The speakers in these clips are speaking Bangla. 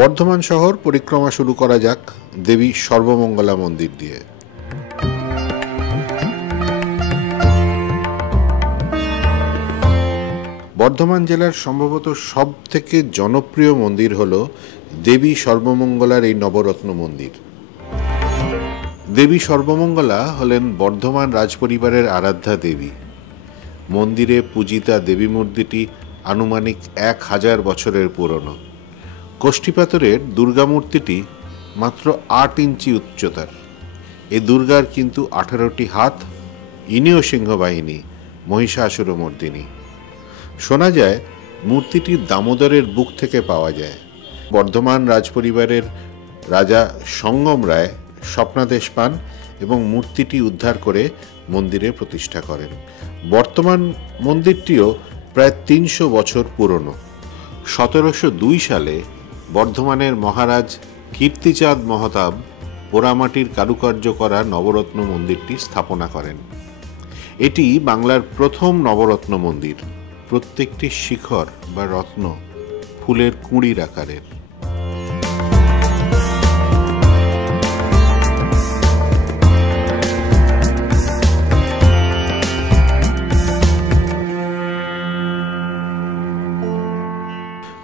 বর্ধমান শহর পরিক্রমা শুরু করা যাক দেবী সর্বমঙ্গলা মন্দির দিয়ে। বর্ধমান জেলার সম্ভবত সব থেকে জনপ্রিয় মন্দির হল দেবী সর্বমঙ্গলার এই নবরত্ন মন্দির। দেবী সর্বমঙ্গলা হলেন বর্ধমান রাজপরিবারের আরাধ্যা দেবী। মন্দিরে পূজিতা দেবী মূর্তিটি আনুমানিক 1000 বছরের পুরনো। কোষ্ঠীপাথরের দুর্গা মূর্তিটি মাত্র 8 ইঞ্চি উচ্চতার। এই দুর্গার কিন্তু 18টি হাত, ইনিও সিংহবাহিনী, মহিষাসুরমর্দিনী। শোনা যায় মূর্তিটি দামোদরের বুক থেকে পাওয়া যায়। বর্ধমান রাজপরিবারের রাজা সঙ্গম রায় স্বপ্নাদেশ পান এবং মূর্তিটি উদ্ধার করে মন্দিরে প্রতিষ্ঠা করেন। বর্তমান মন্দিরটিও প্রায় 300 বছর পুরনো। 1702 সালে বর্ধমানের মহারাজ কীর্তিচাঁদ মহতাব পোড়ামাটির কারুকার্য করা নবরত্ন মন্দিরটি স্থাপনা করেন। এটি বাংলার প্রথম নবরত্ন মন্দির। প্রত্যেকটি শিখর বা রত্ন ফুলের কুঁড়ির আকারের।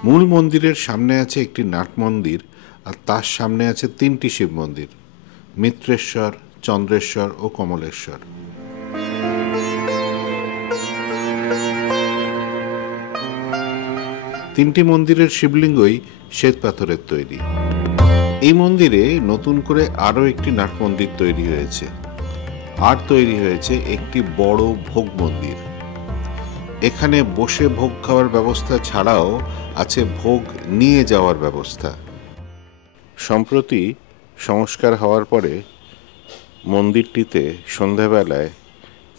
মূল মন্দিরের সামনে আছে একটি নাট মন্দির, আর তার সামনে আছে 3টি শিব মন্দির, মিত্রেশ্বর, চন্দ্রেশ্বর ও কমলেশ্বর। তিনটি মন্দিরের শিবলিঙ্গই শ্বেত পাথরের তৈরি। এই মন্দিরে নতুন করে আরও একটি নাট মন্দির তৈরি হয়েছে, আর তৈরি হয়েছে একটি বড় ভোগ মন্দির। এখানে বসে ভোগ খাওয়ার ব্যবস্থা ছাড়াও আছে ভোগ নিয়ে যাওয়ার ব্যবস্থা। সম্প্রতি সংস্কার হওয়ার পরে মন্দিরটিতে সন্ধ্যাবেলায়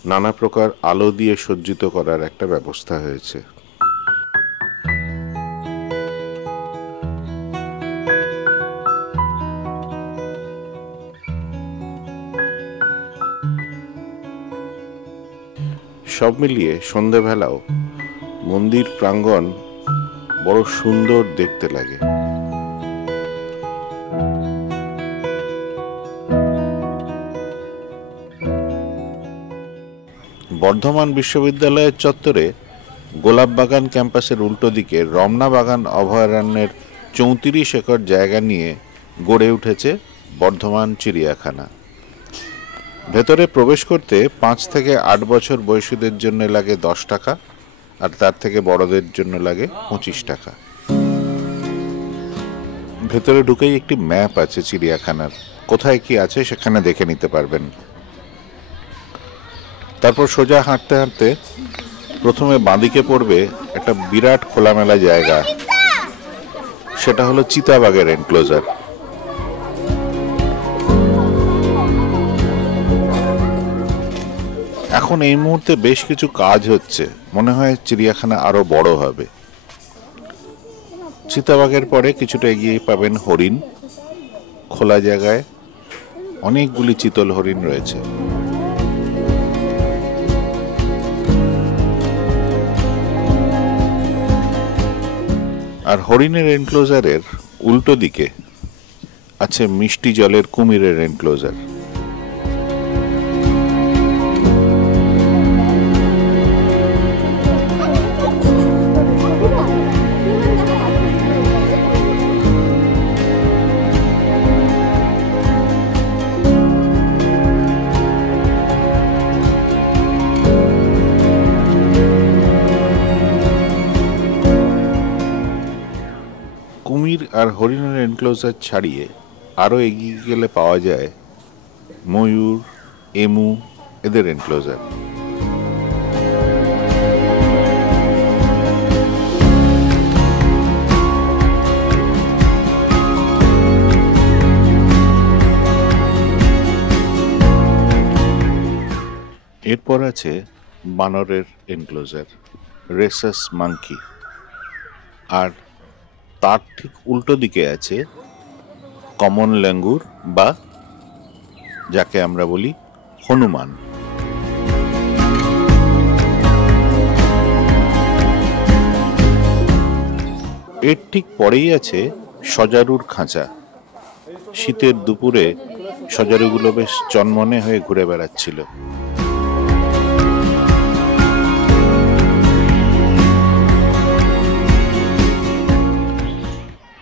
নানা প্রকার আলো দিয়ে সজ্জিত করার একটা ব্যবস্থা হয়েছে। সব মিলিয়ে সন্ধ্যাবেলাও মন্দির প্রাঙ্গণ বড় সুন্দর দেখতে লাগে। বর্ধমান বিশ্ববিদ্যালয়ের চত্বরে গোলাপ বাগান ক্যাম্পাসের উল্টো দিকে রমনা বাগান অভয়ারণ্যের 34 একর জায়গা নিয়ে গড়ে উঠেছে বর্ধমান চিড়িয়াখানা। ভেতরে প্রবেশ করতে 5 থেকে 8 বছর বয়সীদের জন্য লাগে 10 টাকা, আর তার থেকে বড়দের জন্য লাগে 25 টাকা। ভেতরে ঢুকেই একটি ম্যাপ আছে চিড়িয়াখানার, কোথায় কি আছে সেখানে দেখে নিতে পারবেন। তারপর সোজা হাঁটতে হাঁটতে প্রথমে বাঁদিকে পড়বে একটা বিরাট খোলামেলা জায়গা, সেটা হলো চিতাবাঘের এনক্লোজার। এখন এই মুহূর্তে বেশ কিছু কাজ হচ্ছে, মনে হয় চিড়িয়াখানা আরো বড় হবে। চিতাবাঘের পরে কিছুটা এগিয়ে পাবেন হরিণ। খোলা জায়গায় অনেকগুলি চিতল হরিণ রয়েছে। আর হরিণের এনক্লোজারের উল্টো দিকে আছে মিষ্টি জলের কুমিরের এনক্লোজার। কুমির আর হরিণের এনক্লোজার ছাড়িয়ে আরও এগিয়ে গেলে পাওয়া যায় ময়ূর, এমু, এদের এনক্লোজার। এরপর আছে বানরের এনক্লোজার, রেসাস মাঙ্কি। আর তার ঠিক উল্টো দিকে আছে কমন ল্যাঙ্গুর বা যাকে আমরা বলি হনুমান। এর ঠিক পরেই আছে সজারুর খাঁচা। শীতের দুপুরে সজারুগুলো বেশ চনমনে হয়ে ঘুরে বেড়াচ্ছিল।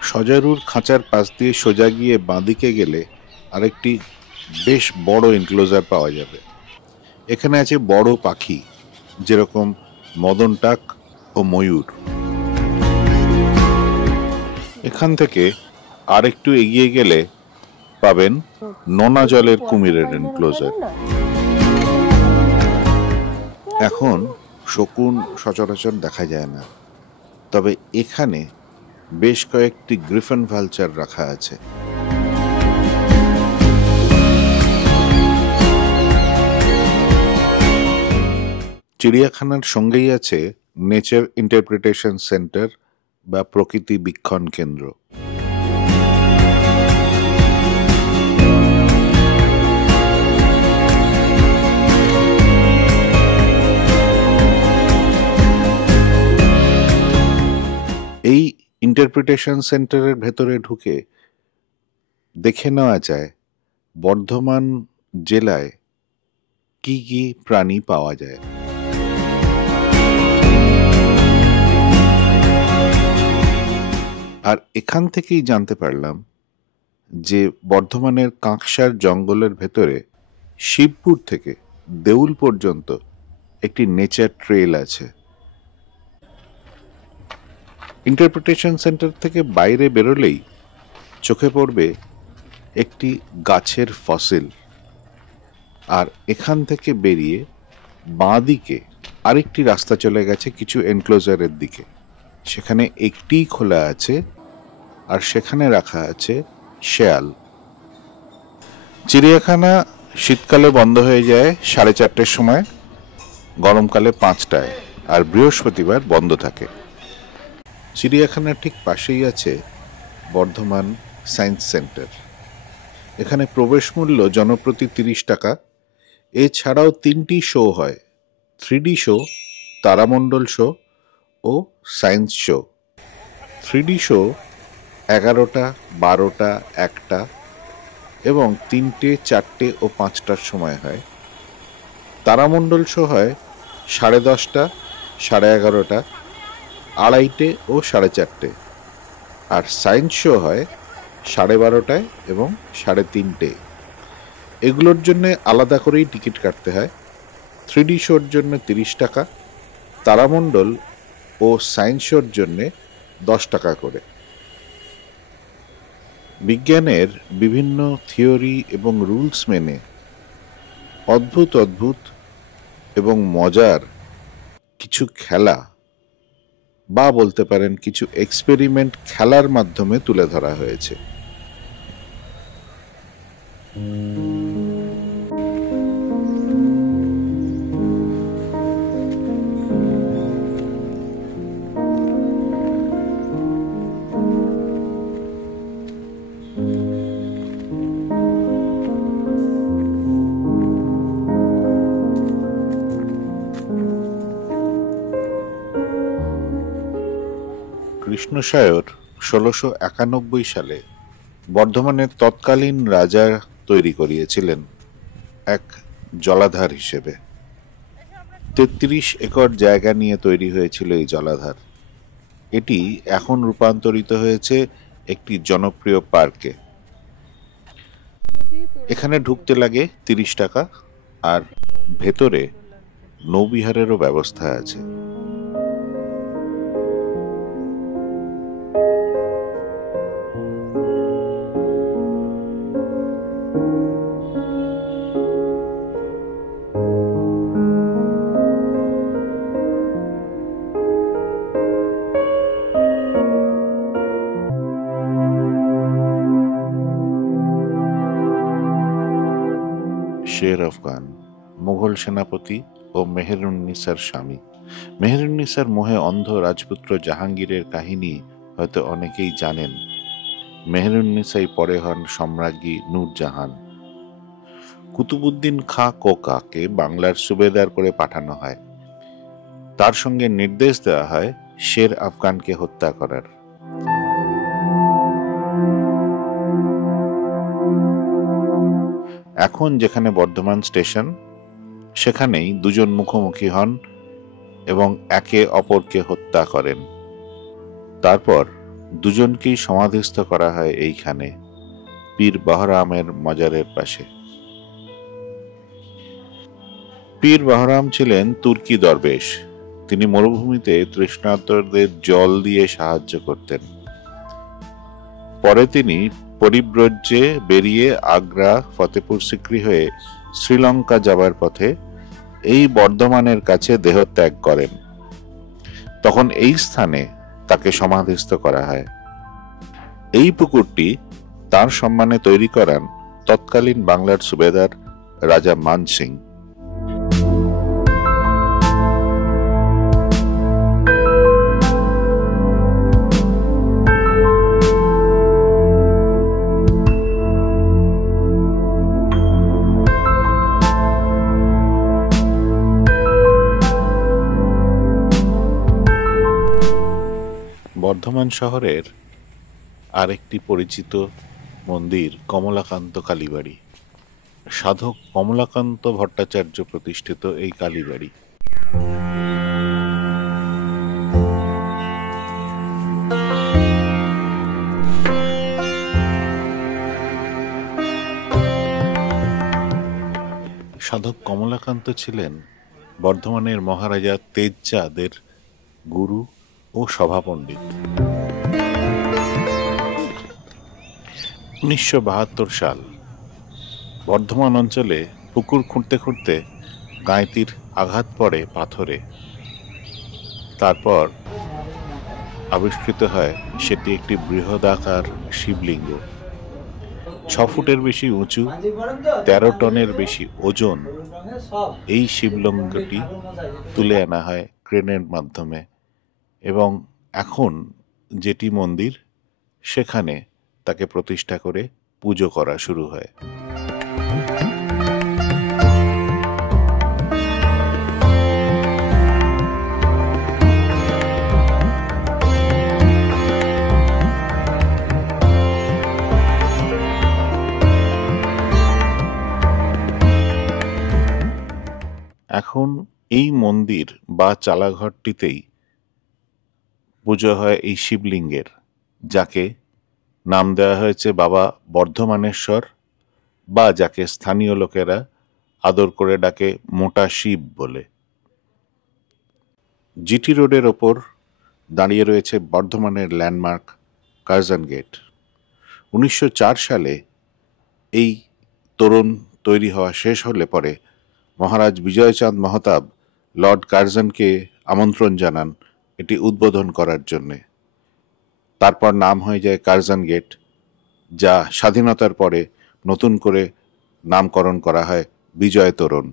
সজারুর খাঁচার পাশ দিয়ে সোজা গিয়ে বাঁদিকে গেলে আরেকটি বেশ বড় এনক্লোজার পাওয়া যাবে। এখানে আছে বড় পাখি, যেরকম মদনটাক ও ময়ূর। এখান থেকে আরেকটু এগিয়ে গেলে পাবেন নোনা জলের কুমিরের এনক্লোজার। এখন শকুন সচরাচর দেখা যায় না, তবে এখানে বেশ কয়েকটি গ্রিফন ভালচার রাখা আছে। চিড়িয়াখানার সঙ্গেই আছে নেচার ইন্টারপ্রিটেশন সেন্টার বা প্রকৃতি বীক্ষণ কেন্দ্র। এই ইন্টারপ্রিটেশন সেন্টারের ভেতরে ঢুকে দেখে নেওয়া যায় বর্ধমান জেলায় কি কি প্রাণী পাওয়া যায়। আর এখান থেকেই জানতে পারলাম যে বর্ধমানের কাঁকসার জঙ্গলের ভেতরে শিবপুর থেকে দেউল পর্যন্ত একটি নেচার ট্রেল আছে। ইন্টারপ্রিটেশন সেন্টার থেকে বাইরে বেরোলেই চোখে পড়বে একটি গাছের ফসিল, আর এখান থেকে বেরিয়ে বাঁদিকে আরেকটি রাস্তা চলে গেছে কিছু এনক্লোজারের দিকে। সেখানে একটিই খোলা আছে, আর সেখানে রাখা আছে শেয়াল। চিড়িয়াখানা শীতকালে বন্ধ হয়ে যায় 4:30 সময়, গরমকালে 5টায়, আর বৃহস্পতিবার বন্ধ থাকে। চিড়িয়াখানার ঠিক পাশেই আছে বর্ধমান সায়েন্স সেন্টার। এখানে প্রবেশ মূল্য জনপ্রতি 30 টাকা। এছাড়াও 3টি শো হয়: 3D শো, তারামণ্ডল শো ও সায়েন্স শো। 3D শো 11টা, 12টা, 1টা এবং 3টে, 4টে ও 5টার সময় হয়। তারামণ্ডল শো হয় 10:30টা, 11:30টা, 2:30টে ও 4:30টে। আর সায়েন্স শো হয় 12:30টায় এবং 3:30টে। এগুলোর জন্য আলাদা করেই টিকিট কাটতে হয়। 3D শোর জন্য 30 টাকা, তারামণ্ডল ও সায়েন্স শোর জন্য 10 টাকা করে। বিজ্ঞানের বিভিন্ন থিওরি এবং রুলস মেনে অদ্ভুত অদ্ভুত এবং মজার কিছু খেলা বা বলতে পারেন কিছু এক্সপেরিমেন্ট খেলার মাধ্যমে তুলে ধরা হয়েছে। কৃষ্ণসায়র 1691 সালে বর্ধমানের তৎকালীন রাজা তৈরি করিয়েছিলেন এক জলাধার হিসেবে। 33 একর জায়গা নিয়ে তৈরি হয়েছিল এই জলাধার। এটি এখন রূপান্তরিত হয়েছে একটি জনপ্রিয় পার্কে। এখানে ঢুকতে লাগে 30 টাকা, আর ভেতরে নৌবিহারেরও ব্যবস্থা আছে। শের আফগান মুঘল সেনাপতি ও মেহেরুন্নিসার স্বামী। মেহেরুন্নিসার মোহে অন্ধ রাজপুত্র জাহাঙ্গীরের কাহিনী হয়তো অনেকেই জানেন। মেহেরুন্নিসাই পরে হন সম্রাজ্ঞী নূরজাহান। কুতুবউদ্দিন খাঁ কোকাকে বাংলার সুবেদার করে পাঠানো হয়। তার সঙ্গে নির্দেশ দেওয়া হয় শের আফগানকে হত্যা করার। এখন যেখানে বর্ধমান স্টেশন, সেখানেই দুজন মুখোমুখি হন এবং একে অপরকে হত্যা করেন। তারপর দুজনকেই সমাধিস্থ করা হয় এইখানে, পীর বহরামের মজারের পাশে। পীর বহরাম ছিলেন তুর্কি দরবেশ। তিনি মরুভূমিতে তৃষ্ণার্তদের জল দিয়ে সাহায্য করতেন। পরে তিনি পরিব্রজ্যে বেরিয়ে আগ্রা, ফতেপুর সিক্রি হয়ে শ্রীলঙ্কা যাবার পথে এই বর্ধমানের কাছে দেহত্যাগ করেন। তখন এই স্থানে তাকে সমাধিস্থ করা হয়। এই পুকুরটি তার সম্মানে তৈরি করান তৎকালীন বাংলার সুবেদার রাজা মান সিং। বর্ধমান শহরের আরেকটি পরিচিত মন্দির কমলাকান্ত কালীবাড়ি। সাধক কমলাকান্ত ভট্টাচার্য প্রতিষ্ঠিত এই কালীবাড়ি। সাধক কমলাকান্ত ছিলেন বর্ধমানের মহারাজা তেজচাঁদের গুরু ও সভাপণ্ডিত। 1972 সাল, বর্ধমান অঞ্চলে পুকুর খুঁড়তে খুঁড়তে গাঁইতির আঘাত পড়ে পাথরে। তারপর আবিষ্কৃত হয় সেটি একটি বৃহদাকার শিবলিঙ্গ। 6 ফুটের বেশি উঁচু, 13 টনের বেশি ওজন এই শিবলিঙ্গটি তুলে আনা হয় ক্রেনের মাধ্যমে এবং এখন যেটি মন্দির, সেখানে তাকে প্রতিষ্ঠা করে পুজো করা শুরু হয়। এখন এই মন্দির বা চালাঘরটিতেই পুজো হয় এই শিবলিঙ্গের, যাকে নাম দেওয়া হয়েছে বাবা বর্ধমানেশ্বর, বা যাকে স্থানীয় লোকেরা আদর করে ডাকে মোটা শিব বলে। জিটি রোডের ওপর দাঁড়িয়ে রয়েছে বর্ধমানের ল্যান্ডমার্ক কার্জন গেট। 1904 সালে এই তোরণ তৈরি হওয়া শেষ হলে পরে মহারাজ বিজয়চাঁদ মহতাব লর্ড কার্জনকে আমন্ত্রণ জানান এটি উদ্বোধন করার জন্যে। তারপর নাম হয়ে যায় কার্জন গেট, যা স্বাধীনতার পরে নতুন করে নামকরণ করা হয় বিজয় তোরণ।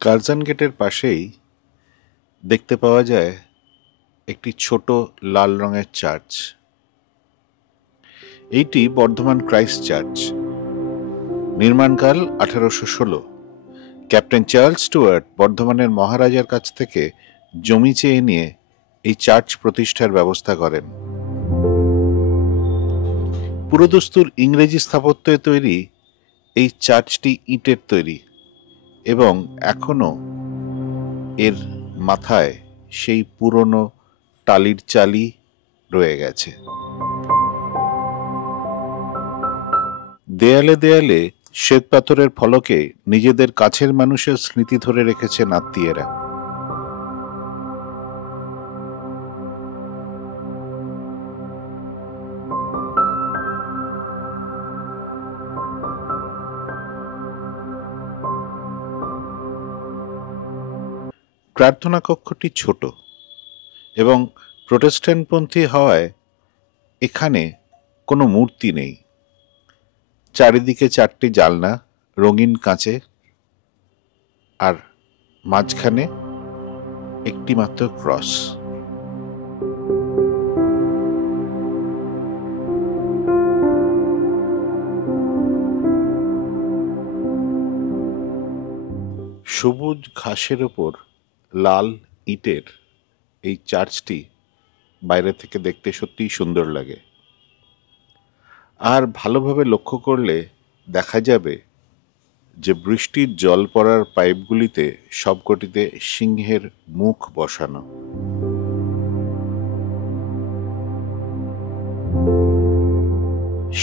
কার্জন গেটের পাশেই দেখতে পাওয়া যায় একটি ছোট লাল রঙের চার্চ। এইটি বর্ধমান ক্রাইস্ট চার্চ। নির্মাণকাল 1816। ক্যাপ্টেন চার্লস স্টুয়ার্ট বর্ধমানের মহারাজার কাছ থেকে জমি চেয়ে নিয়ে এই চার্চ প্রতিষ্ঠার ব্যবস্থা করেন। পুরোদস্তুর ইংরেজি স্থাপত্যে তৈরি এই চার্চটি ইটের তৈরি এবং এখনো এর মাথায় সেই পুরনো টালির চালি রয়ে গেছে। দেয়ালে দেয়ালে শ্বেতপাথরের ফলকে নিজেদের কাছের মানুষের স্মৃতি ধরে রেখেছেন আত্মীয়েরা। প্রার্থনা কক্ষটি ছোট এবং প্রোটেস্ট্যান্টপন্থী হওয়ায় এখানে কোনো মূর্তি নেই। চারিদিকে 4টি জালনা রঙিন কাঁচে, আর মাঝখানে একটি মাত্র ক্রস। সবুজ ঘাসের ওপর লাল ইটের এই চার্চটি বাইরে থেকে দেখতে সত্যিই সুন্দর লাগে। আর ভালোভাবে লক্ষ্য করলে দেখা যাবে যে বৃষ্টির জল পড়ার পাইপগুলিতে সবকটিতে সিংহের মুখ বসানো।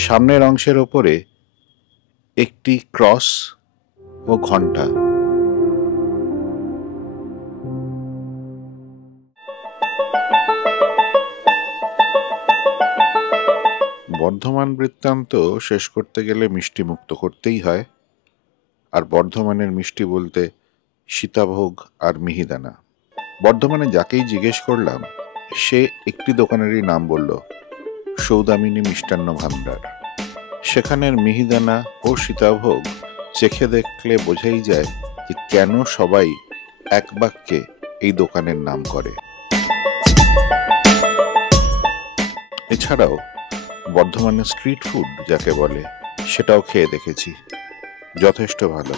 সামনের অংশের ওপরে একটি ক্রস ও ঘণ্টা। বর্ধমান বৃত্তান্ত শেষ করতে গেলে মিষ্টি মুক্ত করতেই হয়, আর বর্ধমানের মিষ্টি বলতে সীতাভোগ আর মিহিদানা। বর্ধমানে যাকেই জিজ্ঞেস করলাম সে একটি দোকানেরই নাম বলল, সৌদামিনী মিষ্টান্ন ভাণ্ডার। সেখানের মিহিদানা ও সীতাভোগ চেখে দেখলে বোঝাই যায় যে কেন সবাই এক বাক্যে এই দোকানের নাম করে। এছাড়াও বর্ধমানের স্ট্রিট ফুড যাকে বলে সেটাও খেয়ে দেখেছি, যথেষ্ট ভালো।